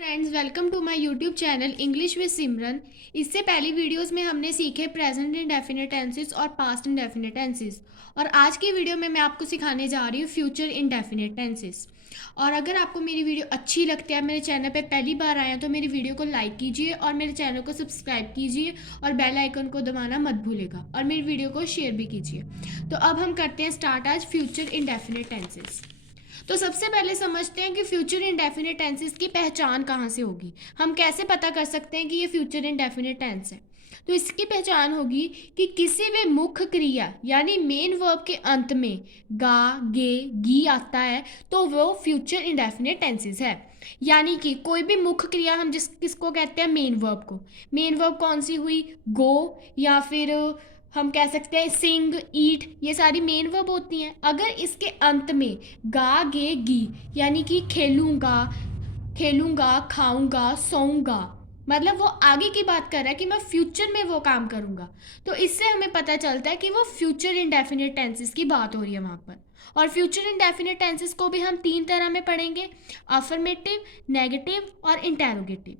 Friends, welcome to my YouTube channel English with Simran. इससे पहली videos में हमने सीखे प्रेजेंट इंडेफिनिट टेंसेस और पास्ट इंडेफिनिट टेंसेस, और आज की वीडियो में मैं आपको सिखाने जा रही हूँ फ्यूचर इंडेफिनिट टेंसेस। और अगर आपको मेरी वीडियो अच्छी लगती है, मेरे चैनल पे पहली बार आए हैं, तो मेरी वीडियो को लाइक कीजिए और मेरे चैनल को सब्सक्राइब कीजिए और बेल आइकन को दबाना मत भूलिएगा और मेरी वीडियो को शेयर भी कीजिए। तो अब हम करते हैं स्टार्ट आज फ्यूचर इंडेफिनिट टेंसेस। तो सबसे पहले समझते हैं कि फ्यूचर इंडेफिनिट टेंसेस की पहचान कहाँ से होगी। हम कैसे पता कर सकते हैं कि ये फ्यूचर इंडेफिनिट टेंस है। तो इसकी पहचान होगी कि किसी भी मुख्य क्रिया यानी मेन वर्ब के अंत में गा गे गी आता है तो वो फ्यूचर इंडेफिनिट टेंसेस है। यानी कि कोई भी मुख्य क्रिया हम किसको कहते हैं, मेन वर्ब को। मेन वर्ब कौन सी हुई, गो, या फिर हम कह सकते हैं सिंग, ईट, ये सारी मेन वर्ब होती हैं। अगर इसके अंत में गा गे गी यानी कि खेलूंगा, खेलूंगा, खाऊंगा, सोऊंगा, मतलब वो आगे की बात कर रहा है कि मैं फ्यूचर में वो काम करूंगा, तो इससे हमें पता चलता है कि वो फ्यूचर इंडेफिनिट टेंसेस की बात हो रही है वहां पर। और फ्यूचर इंडेफिनिट टेंसेस को भी हम तीन तरह में पढ़ेंगे, अफर्मेटिव, नेगेटिव और इंटेरोगेटिव।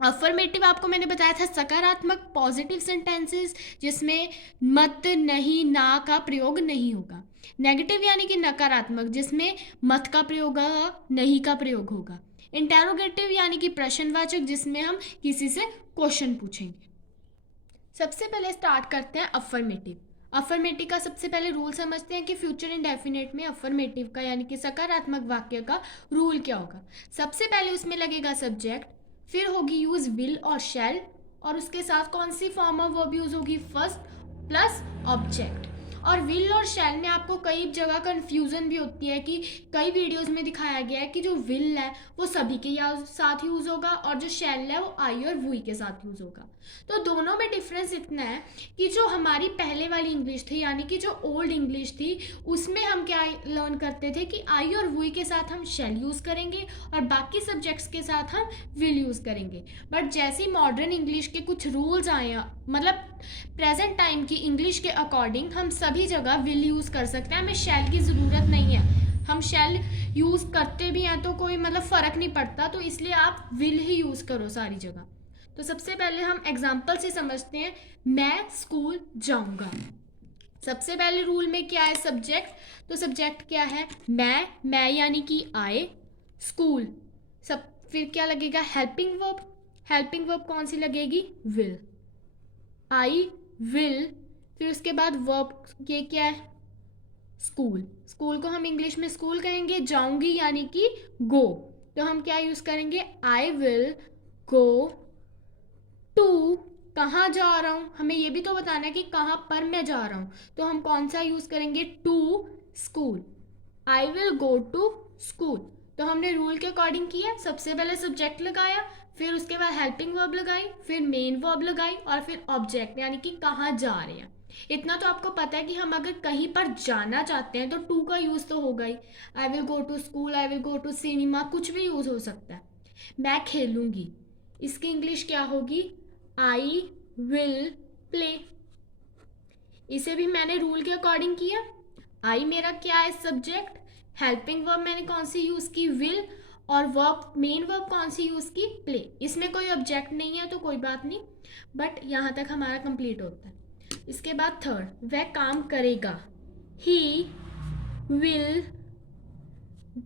अफर्मेटिव आपको मैंने बताया था सकारात्मक पॉजिटिव सेंटेंसेस जिसमें मत, नहीं, ना का प्रयोग नहीं होगा। नेगेटिव यानी कि नकारात्मक जिसमें मत का प्रयोग होगा, नहीं का प्रयोग होगा। इंटेरोगेटिव यानी कि प्रश्नवाचक जिसमें हम किसी से क्वेश्चन पूछेंगे। सबसे पहले स्टार्ट करते हैं अफर्मेटिव। अफर्मेटिव का सबसे पहले रूल समझते हैं कि फ्यूचर इंडेफिनिट में अफर्मेटिव का यानी कि सकारात्मक वाक्य का रूल क्या होगा। सबसे पहले उसमें लगेगा सब्जेक्ट, फिर होगी यूज विल और शैल, और उसके साथ कौन सी फॉर्म ऑफ वर्ब यूज होगी, फर्स्ट प्लस ऑब्जेक्ट। और विल और शैल में आपको कई जगह कंफ्यूजन भी होती है कि कई वीडियोस में दिखाया गया है कि जो विल है वो सभी के साथ यूज होगा और जो शैल है वो आई और वुई के साथ यूज होगा। तो दोनों में डिफरेंस इतना है कि जो हमारी पहले वाली इंग्लिश थी यानी कि जो ओल्ड इंग्लिश थी उसमें हम क्या लर्न करते थे कि आई और वुई के साथ हम शैल यूज करेंगे और बाकी सब्जेक्ट्स के साथ हम विल यूज करेंगे। बट जैसे मॉडर्न इंग्लिश के कुछ रूल्स आए, मतलब प्रेजेंट टाइम की इंग्लिश के अकॉर्डिंग हम सभी जगह विल यूज़ कर सकते हैं, हमें शैल की ज़रूरत नहीं है। हम शैल यूज़ करते भी हैं तो कोई मतलब फ़र्क नहीं पड़ता, तो इसलिए आप विल ही यूज़ करो सारी जगह। तो सबसे पहले हम एग्जाम्पल से समझते हैं, मैं स्कूल जाऊंगा। सबसे पहले रूल में क्या है, सब्जेक्ट। तो सब्जेक्ट क्या है, मैं यानी कि आई, स्कूल। सब फिर क्या लगेगा, हेल्पिंग वर्ब। हेल्पिंग वर्ब कौन सी लगेगी, विल। आई विल, फिर उसके बाद वर्ब ये क्या है, स्कूल। स्कूल को हम इंग्लिश में स्कूल कहेंगे। जाऊंगी यानी कि गो, तो हम क्या यूज करेंगे, आई विल गो टू। कहाँ जा रहा हूँ, हमें ये भी तो बताना है कि कहाँ पर मैं जा रहा हूँ, तो हम कौन सा यूज करेंगे, to school. I will go to school. तो हमने रूल के अकॉर्डिंग किया, सबसे पहले सब्जेक्ट लगाया, फिर उसके बाद हेल्पिंग वर्ब लगाई, फिर मेन वर्ब लगाई और फिर ऑब्जेक्ट यानी कि कहाँ जा रहे हैं। इतना तो आपको पता है कि हम अगर कहीं पर जाना चाहते हैं तो टू का यूज तो होगा ही। I will go to school, I will go to cinema, कुछ भी यूज हो सकता है। मैं खेलूंगी, इसकी इंग्लिश क्या होगी, आई विल प्ले। इसे भी मैंने रूल के अकॉर्डिंग किया। आई मेरा क्या है, सब्जेक्ट। हेल्पिंग वर्ब मैंने कौन सी यूज की, विल। और वर्ब मेन वर्ब कौन सी यूज की, प्ले। इसमें कोई ऑब्जेक्ट नहीं है तो कोई बात नहीं, बट यहाँ तक हमारा कंप्लीट होता है। इसके बाद थर्ड, वह काम करेगा, ही विल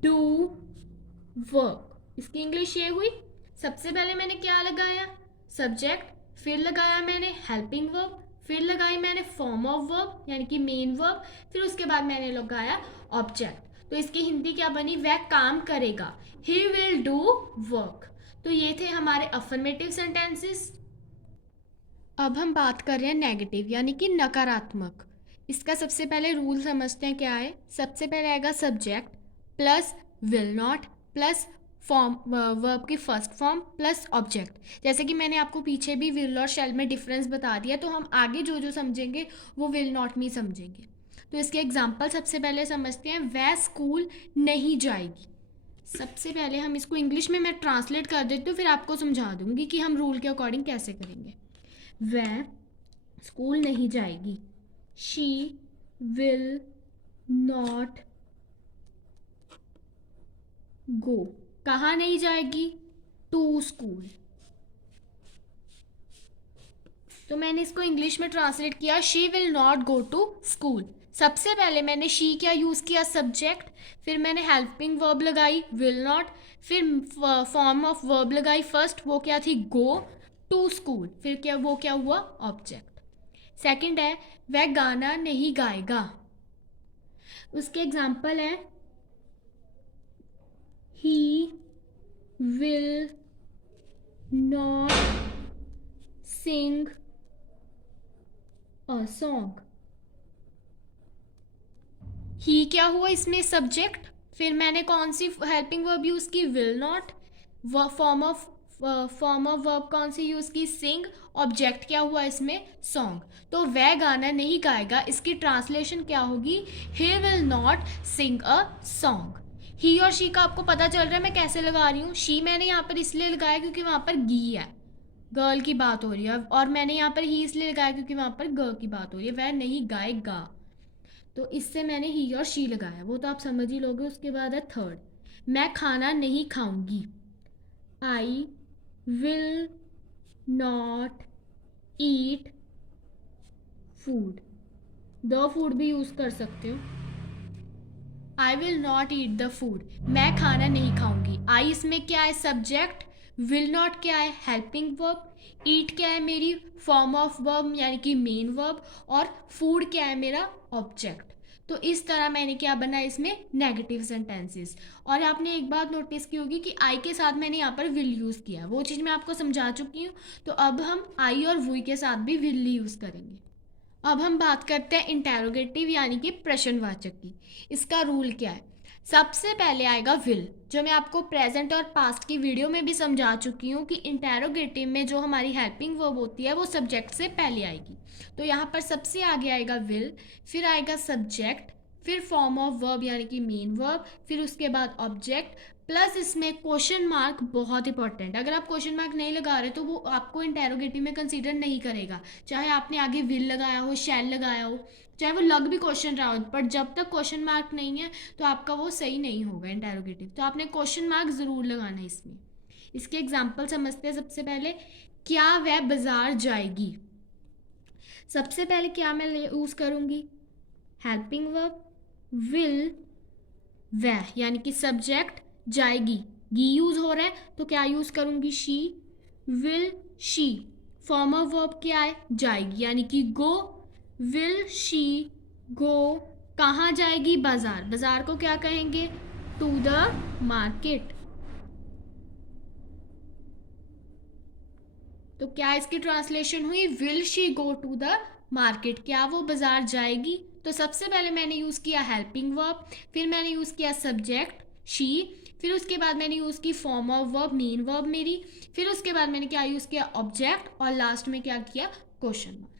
डू वर्क। इसकी इंग्लिश ये हुई, सबसे पहले मैंने क्या लगाया, सब्जेक्ट, फिर लगाया मैंने हेल्पिंग वर्ब, फिर लगाई मैंने फॉर्म ऑफ वर्ब यानी कि मेन वर्ब, फिर उसके बाद मैंने लगाया ऑब्जेक्ट। तो इसकी हिंदी क्या बनी, वह काम करेगा, ही विल डू वर्क। तो ये थे हमारे अफर्मेटिव सेंटेंसेस। अब हम बात कर रहे हैं नेगेटिव यानी कि नकारात्मक। इसका सबसे पहले रूल समझते हैं क्या है। सबसे पहले आएगा subject plus will not plus form, verb की फर्स्ट फॉर्म प्लस ऑब्जेक्ट। जैसे कि मैंने आपको पीछे भी विल और शैल में डिफरेंस बता दिया, तो हम आगे जो जो समझेंगे वो विल नॉट में समझेंगे। तो इसके एग्जाम्पल सबसे पहले समझते हैं, वह स्कूल नहीं जाएगी। सबसे पहले हम इसको इंग्लिश में मैं ट्रांसलेट कर देती हूँ, फिर आपको समझा दूंगी कि हम रूल के अकॉर्डिंग कैसे करेंगे। वह स्कूल नहीं जाएगी, शी विल नॉट गो। कहाँ नहीं जाएगी, टू स्कूल। तो मैंने इसको इंग्लिश में ट्रांसलेट किया, she will not go to school. सबसे पहले मैंने शी क्या यूज़ किया, सब्जेक्ट, फिर मैंने हेल्पिंग वर्ब लगाई विल नॉट, फिर फॉर्म ऑफ वर्ब लगाई फर्स्ट, वो क्या थी, गो टू स्कूल, फिर क्या हुआ, ऑब्जेक्ट। सेकंड है वह गाना नहीं गाएगा। उसके एग्जाम्पल है he will not sing a song. He क्या हुआ इसमें, सब्जेक्ट, फिर मैंने कौन सी हेल्पिंग वर्ब यूज़ की, will not, form of verb कौन सी यूज़ की, सिंग, ऑब्जेक्ट क्या हुआ इसमें, सॉन्ग। तो वह गाना नहीं गाएगा, इसकी ट्रांसलेशन क्या होगी, he will not sing a song. He और शी का आपको पता चल रहा है मैं कैसे लगा रही हूँ। शी मैंने यहाँ पर इसलिए लगाया क्योंकि वहाँ पर गी है, गर्ल की बात हो रही है, और मैंने यहाँ पर ही इसलिए लगाया क्योंकि वहाँ पर गर्ल की बात हो रही है, वह नहीं गाएगा, तो इससे मैंने ही और शी लगाया, वो तो आप समझ ही लोगे। उसके बाद है थर्ड, मैं खाना नहीं खाऊंगी, I will not eat food. The food भी यूज़ कर सकते हो, I will not eat the food, मैं खाना नहीं खाऊंगी। आई इसमें क्या है, सब्जेक्ट, विल नॉट क्या है, हेल्पिंग वर्ब, ईट क्या है मेरी फॉर्म ऑफ वर्ब यानी कि मेन वर्ब, और फूड क्या है मेरा ऑब्जेक्ट। तो इस तरह मैंने क्या बना इसमें, नेगेटिव सेंटेंसेस। और आपने एक बात नोटिस की होगी कि आई के साथ मैंने यहाँ पर विल यूज़ किया, वो चीज़ मैं आपको समझा चुकी हूँ। तो अब हम आई और वुई के साथ भी विल यूज़ करेंगे। अब हम बात करते हैं इंटेरोगेटिव यानी कि प्रश्नवाचक की। इसका रूल क्या है, सबसे पहले आएगा विल, जो मैं आपको प्रेजेंट और पास्ट की वीडियो में भी समझा चुकी हूँ कि इंटेरोगेटिव में जो हमारी हेल्पिंग वर्ब होती है वो सब्जेक्ट से पहले आएगी। तो यहाँ पर सबसे आगे आएगा विल, फिर आएगा सब्जेक्ट, फिर फॉर्म ऑफ वर्ब यानी कि मेन वर्ब, फिर उसके बाद ऑब्जेक्ट, प्लस इसमें क्वेश्चन मार्क बहुत इंपॉर्टेंट। अगर आप क्वेश्चन मार्क नहीं लगा रहे तो वो आपको इंटेरोगेटिव में कंसीडर नहीं करेगा, चाहे आपने आगे विल लगाया हो, शैल लगाया हो, चाहे वो लग भी क्वेश्चन रहा हो, बट जब तक क्वेश्चन मार्क नहीं है तो आपका वो सही नहीं होगा इंटेरोगेटिव। तो आपने क्वेश्चन मार्क ज़रूर लगाना है इसमें। इसके एग्जाम्पल समझते हैं। सबसे पहले, क्या वह बाजार जाएगी। सबसे पहले क्या मैं यूज़ करूँगी, हेल्पिंग वर्ब, विल, वह यानी कि सब्जेक्ट, जाएगी, गी यूज़ हो रहा है तो क्या यूज़ करूँगी, she, will she, form of verb क्या है, जाएगी यानी कि गो, विल शी गो, कहाँ जाएगी, बाजार, बाजार को क्या कहेंगे, टू द मार्केट। तो क्या इसकी ट्रांसलेशन हुई, will she go to the market, क्या वो बाजार जाएगी। तो सबसे पहले मैंने यूज़ किया हेल्पिंग वर्ब, फिर मैंने यूज़ किया सब्जेक्ट शी, फिर उसके बाद मैंने यूज़ की form of verb main verb मेरी, फिर उसके बाद मैंने क्या यूज़ किया, ऑब्जेक्ट, और लास्ट में क्या किया, क्वेश्चन मार्क।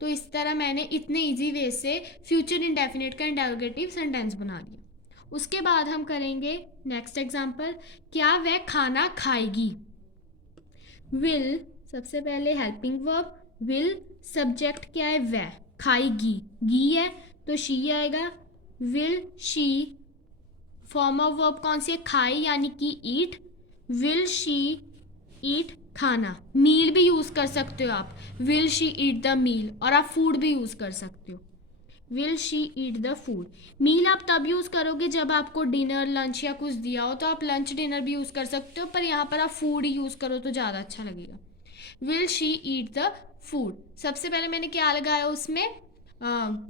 तो इस तरह मैंने इतने इजी वे से फ्यूचर इंडेफिनिट का इंटेरोगेटिव सेंटेंस बना लिया। उसके बाद हम करेंगे नेक्स्ट एग्जाम्पल, क्या वह खाना खाएगी। विल, सबसे पहले हेल्पिंग वर्ब, विल, सब्जेक्ट क्या है, वह, खाएगी, गी है तो शी आएगा, will she, form of verb कौन सी है, खाए यानी कि ईट, विल शी ईट, खाना, मील भी यूज़ कर सकते हो आप, will she eat the meal, और आप फूड भी यूज़ कर सकते हो, will she eat the food. Meal आप तब यूज़ करोगे जब आपको डिनर लंच या कुछ दिया हो, तो आप लंच डिनर भी यूज़ कर सकते हो, पर यहाँ पर आप फूड ही यूज़ करो तो ज़्यादा अच्छा लगेगा। Will she eat the food, सबसे पहले मैंने क्या लगाया उसमें,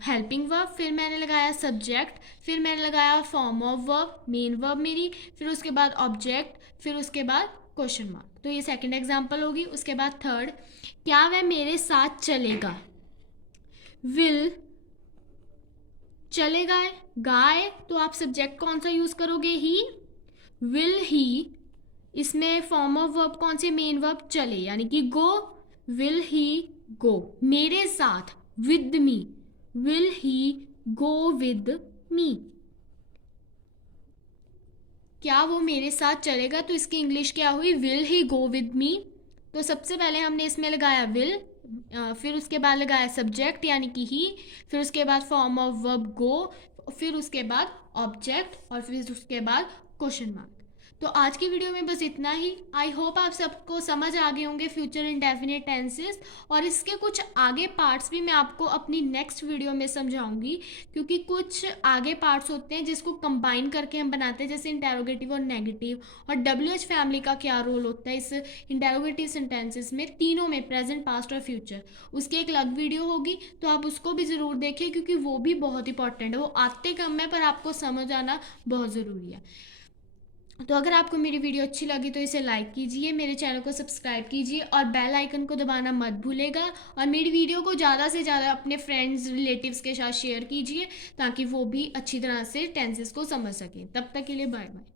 हेल्पिंग वर्ब, फिर मैंने लगाया सब्जेक्ट, फिर मैंने लगाया form of verb main verb मेरी, फिर उसके बाद ऑब्जेक्ट, फिर उसके बाद क्वेश्चन मार्क। तो ये सेकंड एग्जांपल होगी। उसके बाद थर्ड, क्या वह मेरे साथ चलेगा। विल, चलेगा है, गाय, तो आप सब्जेक्ट कौन सा यूज़ करोगे, ही, विल ही, इसमें फॉर्म ऑफ वर्ब कौन से, मेन वर्ब चले यानी कि गो, विल ही गो, मेरे साथ, with me, will he go with me, क्या वो मेरे साथ चलेगा, तो इसकी इंग्लिश क्या हुई, will he go with me. तो सबसे पहले हमने इसमें लगाया विल, फिर उसके बाद लगाया सब्जेक्ट यानी कि ही, फिर उसके बाद फॉर्म ऑफ वर्ब गो, फिर उसके बाद ऑब्जेक्ट, और फिर उसके बाद क्वेश्चन मार्क। तो आज की वीडियो में बस इतना ही। आई होप आप सबको समझ आ गए होंगे फ्यूचर इंडेफिनिट टेंसेस, और इसके कुछ आगे पार्ट्स भी मैं आपको अपनी नेक्स्ट वीडियो में समझाऊंगी, क्योंकि कुछ आगे पार्ट्स होते हैं जिसको कंबाइन करके हम बनाते हैं, जैसे इंटेरोगेटिव और नेगेटिव, और WH फैमिली का क्या रोल होता है इस इंटेरोगेटिव सेंटेंसेस में, तीनों में, प्रेजेंट, पास्ट और फ्यूचर। उसकी एक अलग वीडियो होगी, तो आप उसको भी ज़रूर देखिए, क्योंकि वो भी बहुत इंपॉर्टेंट है। वो आते कम है पर आपको समझ आना बहुत ज़रूरी है। तो अगर आपको मेरी वीडियो अच्छी लगी तो इसे लाइक कीजिए, मेरे चैनल को सब्सक्राइब कीजिए और बेल आइकन को दबाना मत भूलेगा। और मेरी वीडियो को ज़्यादा से ज़्यादा अपने फ्रेंड्स रिलेटिव्स के साथ शेयर कीजिए, ताकि वो भी अच्छी तरह से टेंसेस को समझ सकें। तब तक के लिए बाय बाय।